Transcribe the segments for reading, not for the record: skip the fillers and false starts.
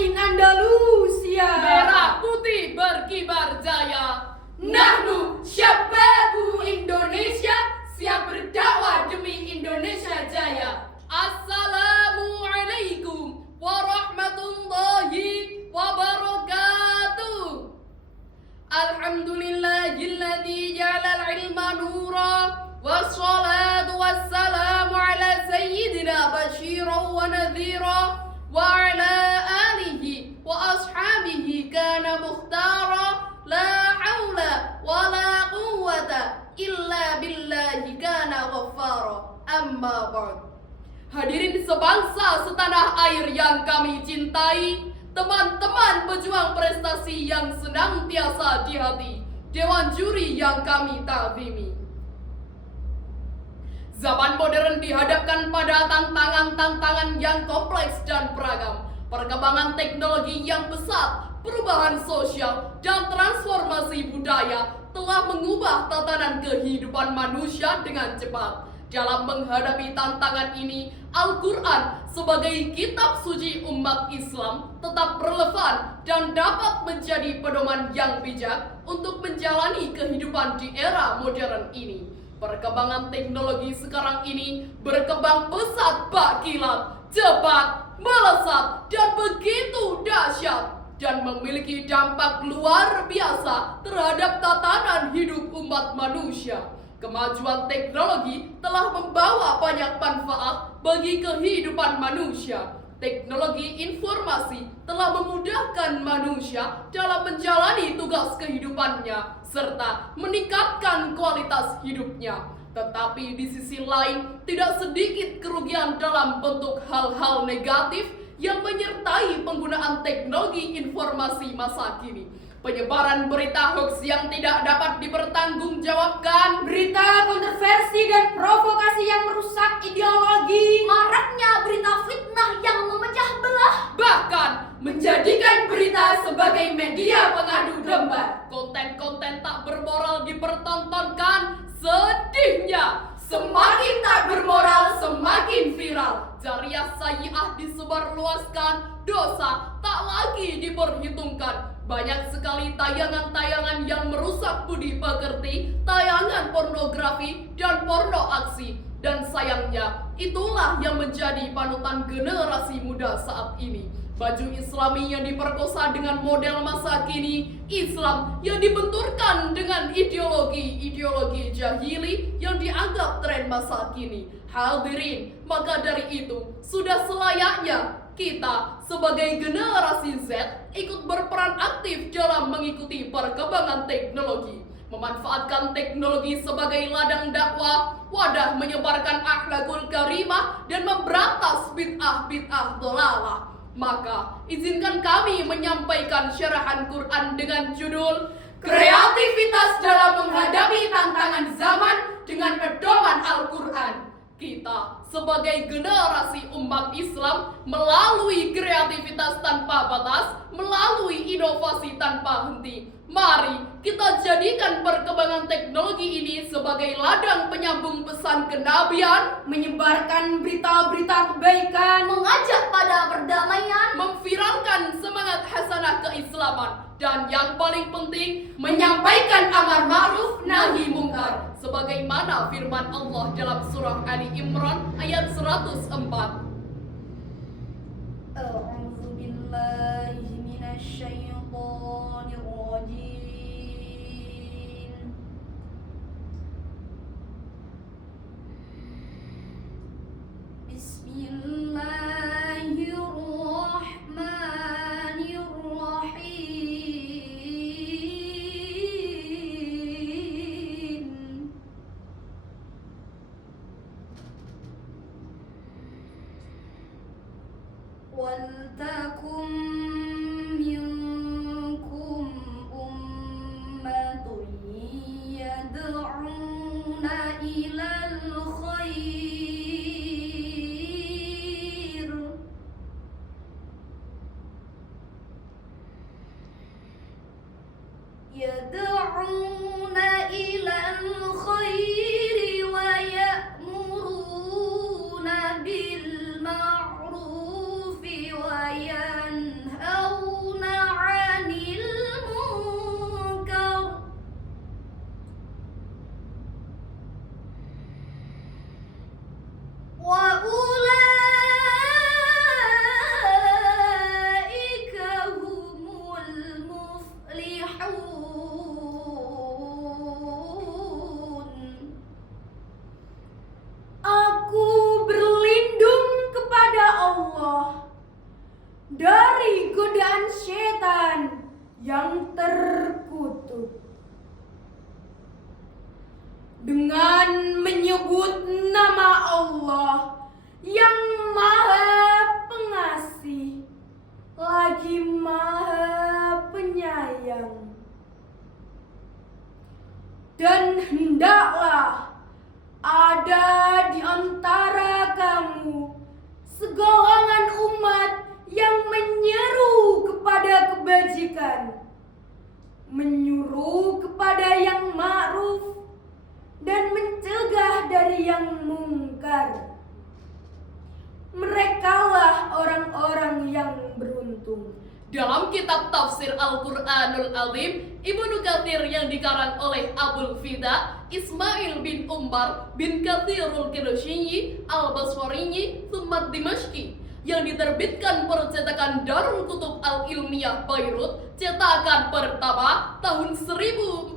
in Andalusia. Merah putih berkibar jaya. Nahnu Syababu Indonesia, siap berdakwah demi Indonesia jaya. Assalamualaikum warahmatullahi wabarakatuh. Alhamdulillahilladzi ja'alal ilma nura, wassalatu wassalamu ala sayyidina basyiran wa nadhira, wa ala alihi wa ashabihi kana mukhtara, la haula wa la quwwata illa billahi kana ghaffara. Amma ba'd. Hadirin sebangsa setanah air yang kami cintai, teman-teman pejuang prestasi yang senantiasa di hati, dewan juri yang kami ta'zimi. Zaman modern dihadapkan pada tantangan-tantangan yang kompleks dan beragam. Perkembangan teknologi yang pesat, perubahan sosial, dan transformasi budaya telah mengubah tatanan kehidupan manusia dengan cepat. Dalam menghadapi tantangan ini, Al-Quran sebagai kitab suci umat Islam tetap relevan dan dapat menjadi pedoman yang bijak untuk menjalani kehidupan di era modern ini. Perkembangan teknologi sekarang ini berkembang pesat bak kilat, cepat, melesat, dan begitu dahsyat, dan memiliki dampak luar biasa terhadap tatanan hidup umat manusia. Kemajuan teknologi telah membawa banyak manfaat bagi kehidupan manusia. Teknologi informasi telah memudahkan manusia dalam menjalani tugas kehidupannya serta meningkatkan kualitas hidupnya. Tetapi di sisi lain, tidak sedikit kerugian dalam bentuk hal-hal negatif yang menyertai penggunaan teknologi informasi masa kini. Penyebaran berita hoax yang tidak dapat dipertanggungjawabkan, Berita kontroversi dan provokasi yang merusak ideologi, maraknya berita fitnah yang memecah belah, bahkan menjadikan berita sebagai media pengadu domba. Konten-konten tak bermoral dipertontonkan, sedihnya semakin tak bermoral semakin viral. Jariah sayyi'ah disebarluaskan, dosa tak lagi diperhitungkan. Banyak sekali tayangan-tayangan yang merusak budi pekerti, tayangan pornografi dan porno aksi. Dan sayangnya, itulah yang menjadi panutan generasi muda saat ini. Baju Islami yang diperkosa dengan model masa kini, Islam yang dibenturkan dengan ideologi jahili yang dianggap tren masa kini. Hadirin, maka dari itu, sudah selayaknya kita sebagai generasi Z ikut berperan aktif dalam mengikuti perkembangan teknologi, memanfaatkan teknologi sebagai ladang dakwah, wadah menyebarkan akhlakul karimah dan memberantas bid'ah dhalalah. Maka izinkan kami menyampaikan syarahan Quran dengan judul Kreativitas dalam menghadapi tantangan zaman dengan pedoman Al-Quran. Kita sebagai generasi umat Islam melalui kreativitas tanpa batas, melalui inovasi tanpa henti. Mari kita jadikan perkembangan teknologi ini sebagai ladang penyambung pesan kenabian, menyebarkan berita-berita kebaikan, mengajak pada perdamaian, memviralkan semangat hasanah keislaman, dan yang paling penting menyampaikan amar ma'ruf nahi mungkar sebagaimana firman Allah dalam surah Ali Imran ayat 104. A'udzu billahi minasyaitonir rajim. Bismillahirrahmanirrahim. Waltakum minkum ummatun yad'una ilal khair wa ya'muruna bil ma'rufi wa yanhauna dari godaan setan yang terkutuk. Dengan menyebut nama Allah yang Maha Pengasih lagi Maha Penyayang. Dan hendaklah ada di antara kamu segolongan umat yang menyeru kepada kebajikan, menyuruh kepada yang ma'ruf, dan mencegah dari yang mungkar. Merekalah orang-orang yang beruntung. Dalam kitab tafsir Al-Quranul Azim, Ibnu Katsir yang dikarang oleh Abul Fida, Ismail bin Umar bin Katsirul Qirasyi Al-Basriyi Tsumad Dimashqi, yang diterbitkan percetakan Darul Kutub Al-Ilmiyah Beirut, cetakan pertama tahun 1419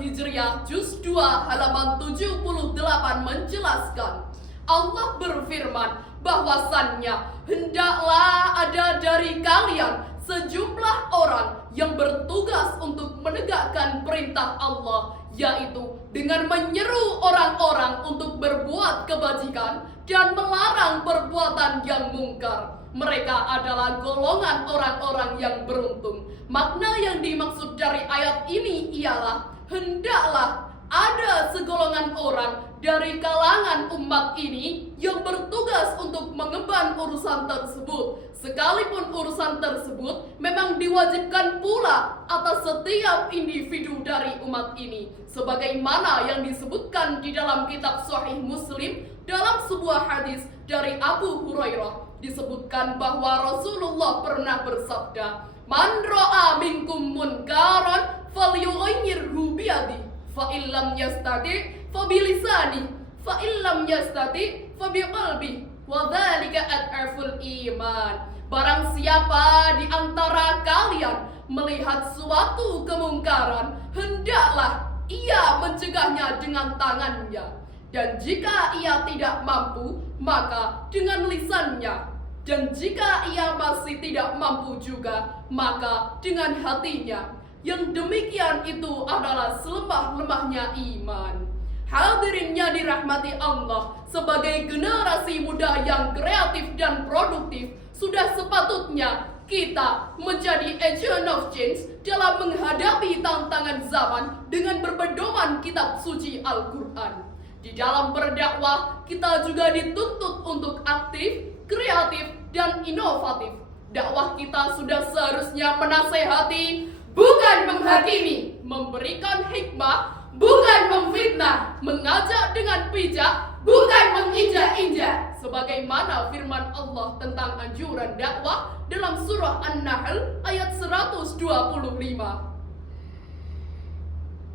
Hijriah, juz 2 halaman 78 menjelaskan, Allah berfirman bahwasannya hendaklah ada dari kalian sejumlah orang yang bertugas untuk menegakkan perintah Allah, yaitu dengan menyeru orang-orang untuk berbuat kebajikan dan melarang perbuatan yang mungkar. Mereka adalah golongan orang-orang yang beruntung. Makna yang dimaksud dari ayat ini ialah hendaklah ada segolongan orang dari kalangan umat ini yang bertugas untuk mengemban urusan tersebut, sekalipun urusan tersebut memang diwajibkan pula atas setiap individu dari umat ini, sebagaimana yang disebutkan di dalam kitab Sahih Muslim dalam sebuah hadis dari Abu Hurairah. Disebutkan bahwa Rasulullah pernah bersabda, "Man ra'a minkum munkaran falyughayyirhu biyadihi, fa illam yastati fa bilisani, fa illam yastati fa biqalbi, wa dzalika ad'aful iman." Barang siapa di antara kalian melihat suatu kemungkaran, hendaklah ia mencegahnya dengan tangannya, dan jika ia tidak mampu, maka dengan lisannya, dan jika ia masih tidak mampu juga, maka dengan hatinya. Yang demikian itu adalah selemah-lemahnya iman. Hadirin yang dirahmati Allah, sebagai generasi muda yang kreatif dan produktif, sudah sepatutnya kita menjadi agent of change dalam menghadapi tantangan zaman dengan berpedoman kitab suci Al-Quran. Di dalam berdakwah, kita juga dituntut untuk aktif, kreatif, dan inovatif. Dakwah kita sudah seharusnya menasehati, bukan menghakimi, memberikan hikmah, bukan memfitnah, mengajak dengan bijak, bukan menginjak-injak. Sebagaimana firman Allah tentang anjuran dakwah dalam surah An-Nahl ayat 125.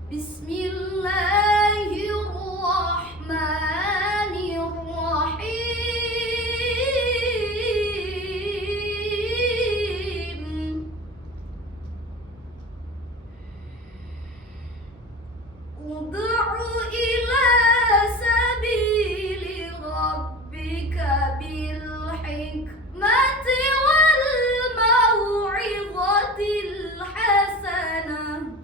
Bismillahirrahmanirrahim. Ud'u ila sabili rabbika bil hikmati wal mau'izatil hasanah.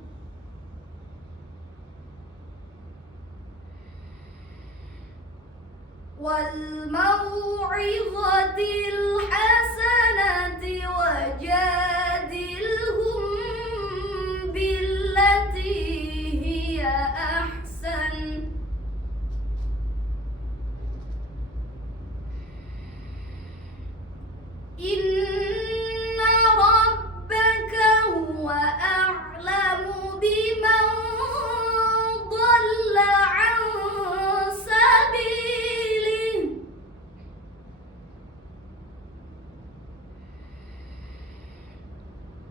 وَالْمَوْعِظَةِ الْحَسَنَةِ وَجَادِلْهُمْ بِالَّتِي هِيَ أَحْسَنُ إِنَّ رَبَّكَ هُوَ أَعْلَمُ بِمَنْ ضَلَّ عَنْ سَبِيلِهِ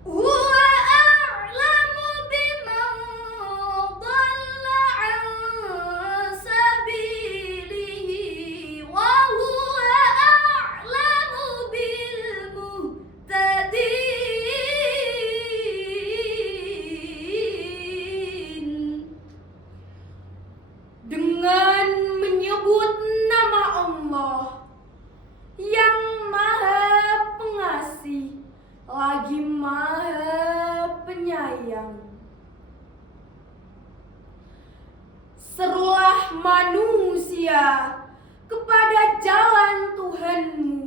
هُوَ أَعْلَمُ بِمَنْ ضَلَّ عَنْ سَبِيلِهِ وَهُوَ أَعْلَمُ بِالْمُهْتَدِينَ. manusia kepada jalan Tuhanmu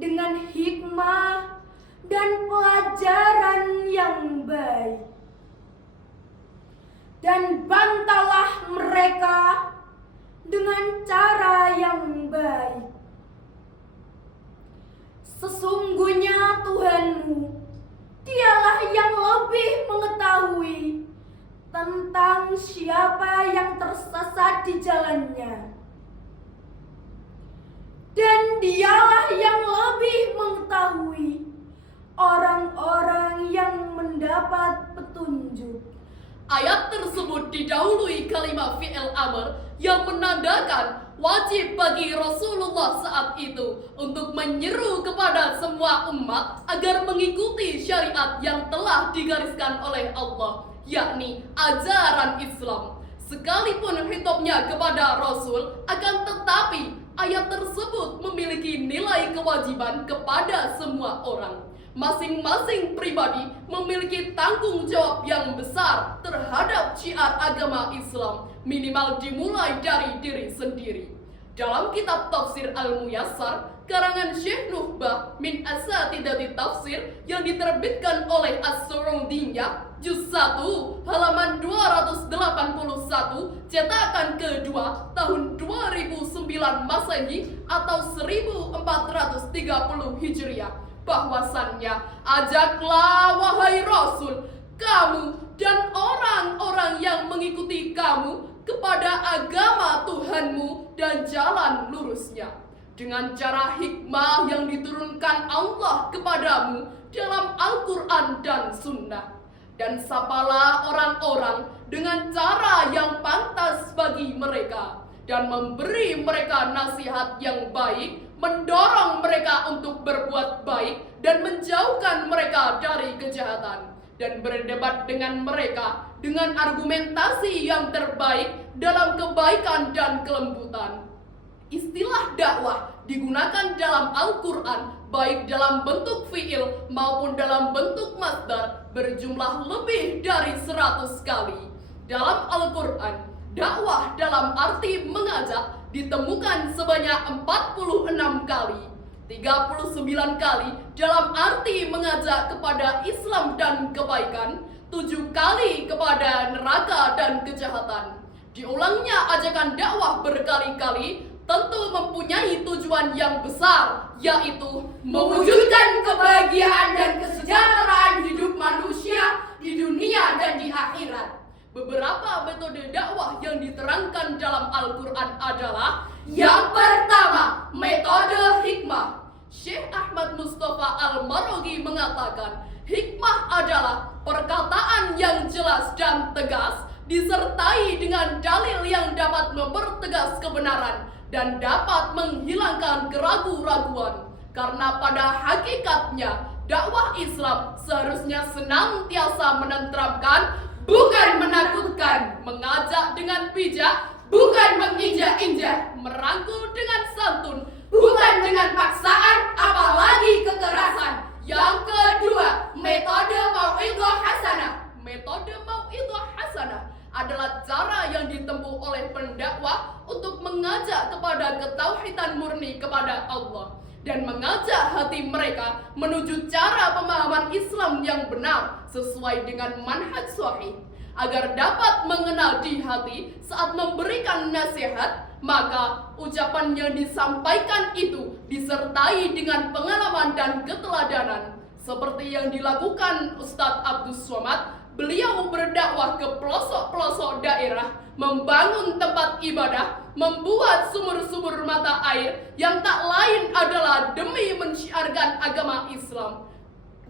dengan hikmah dan pelajaran yang baik. Dan bantalah mereka dengan cara yang baik. Sesungguhnya Tuhanmu, Dialah yang lebih mengetahui tentang siapa yang tersesat di jalannya. Dan Dialah yang lebih mengetahui orang-orang yang mendapat petunjuk. Ayat tersebut didahului kalimat fi'il amr yang menandakan wajib bagi Rasulullah saat itu untuk menyeru kepada semua umat agar mengikuti syariat yang telah digariskan oleh Allah, yakni ajaran Islam. Sekalipun hitopnya kepada Rasul, akan tetapi ayat tersebut memiliki nilai kewajiban kepada semua orang. Masing-masing pribadi memiliki tanggung jawab yang besar terhadap syiar agama Islam, minimal dimulai dari diri sendiri. Dalam kitab Tafsir Al-Muyassar, karangan Syekh Nuhbah min Asatidati Tafsir yang diterbitkan oleh As-Su'udiyah, Juz 1, halaman 281, cetakan kedua, tahun 2009 Masehi atau 1430 Hijriah, bahwasannya, ajaklah wahai Rasul, kamu dan orang-orang yang mengikuti kamu kepada agama Tuhanmu dan jalan lurusnya, dengan cara hikmah yang diturunkan Allah kepadamu dalam Al-Quran dan Sunnah. Dan sapalah orang-orang dengan cara yang pantas bagi mereka, dan memberi mereka nasihat yang baik, mendorong mereka untuk berbuat baik, dan menjauhkan mereka dari kejahatan, dan berdebat dengan mereka dengan argumentasi yang terbaik dalam kebaikan dan kelembutan. Istilah dakwah digunakan dalam Al-Quran baik dalam bentuk fi'il maupun dalam bentuk masdar berjumlah lebih dari 100 kali. Dalam Al-Quran, dakwah dalam arti mengajak ditemukan sebanyak 46 kali. 39 kali dalam arti mengajak kepada Islam dan kebaikan, 7 kali kepada neraka dan kejahatan. Diulangnya ajakan dakwah berkali-kali tentu mempunyai tujuan yang besar, yaitu mewujudkan kebahagiaan dan kesejahteraan hidup manusia di dunia dan di akhirat. Beberapa metode dakwah yang diterangkan dalam Al-Quran adalah: yang pertama, metode hikmah. Syekh Ahmad Mustafa Al-Maraghi mengatakan, hikmah adalah perkataan yang jelas dan tegas, disertai dengan dalil yang dapat mempertegas kebenaran dan dapat menghilangkan keraguan-raguan. Karena pada hakikatnya, dakwah Islam seharusnya senantiasa menenteramkan, bukan menakutkan, mengajak dengan bijak, bukan menginjak-injak, merangkul dengan santun, bukan dengan paksaan, apalagi kekerasan. Yang kedua, metode mau'idhah hasanah. Metode mau'idhah hasanah adalah cara yang ditempuh oleh pendakwah untuk mengajak kepada ketauhidan murni kepada Allah dan mengajak hati mereka menuju cara pemahaman Islam yang benar sesuai dengan manhaj sahih. Agar dapat mengenal di hati saat memberikan nasihat, maka ucapan yang disampaikan itu disertai dengan pengalaman dan keteladanan. Seperti yang dilakukan Ustadz Abdus Somad, beliau berdakwah ke pelosok-pelosok daerah, membangun tempat ibadah, membuat sumur-sumur mata air yang tak lain adalah demi mensyiarkan agama Islam.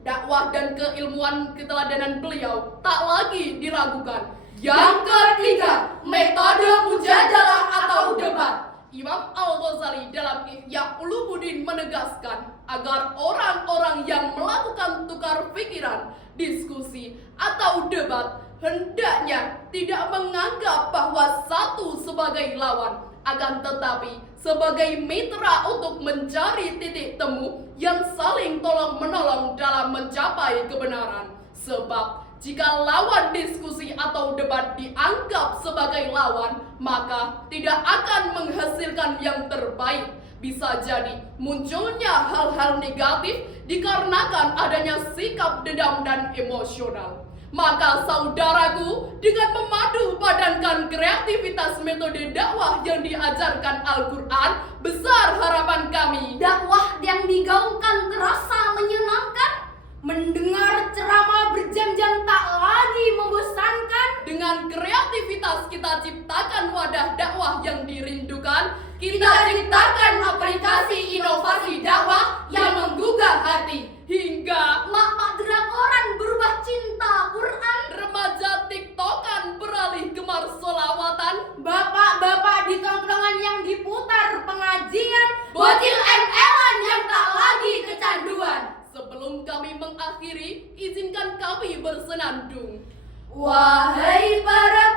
Dakwah dan keilmuan keteladanan beliau tak lagi diragukan. Yang ketiga, metode mujadalah atau debat. Imam Al-Ghazali dalam Ihya Ulumuddin menegaskan agar orang-orang yang melakukan tukar pikiran, diskusi, atau debat hendaknya tidak menganggap bahwa satu sebagai lawan, akan tetapi sebagai mitra untuk mencari titik temu yang saling tolong-menolong dalam mencapai kebenaran. Sebab Jika lawan diskusi atau debat dianggap sebagai lawan, maka tidak akan menghasilkan yang terbaik. Bisa jadi munculnya hal-hal negatif dikarenakan adanya sikap dendam dan emosional. Maka saudaraku, dengan memadu padankan kreativitas metode dakwah yang diajarkan Al-Quran, besar harapan kami. Dakwah yang digaungkan terasa menyenangkan. Mendengar ceramah berjam-jam tak lagi membosankan. Dengan kreativitas kita ciptakan wadah dakwah yang dirindukan. Kita ciptakan aplikasi inovasi dakwah yang menggugah hati. Hingga Mak-mak drakoran berubah cinta Quran. remaja tiktokan beralih gemar solawatan. Bapak-bapak di tongkrongan yang diputar pengajian. Bocil ML-an yang tak lagi kecanduan. Sebelum kami mengakhiri, izinkan kami bersenandung. Wahai para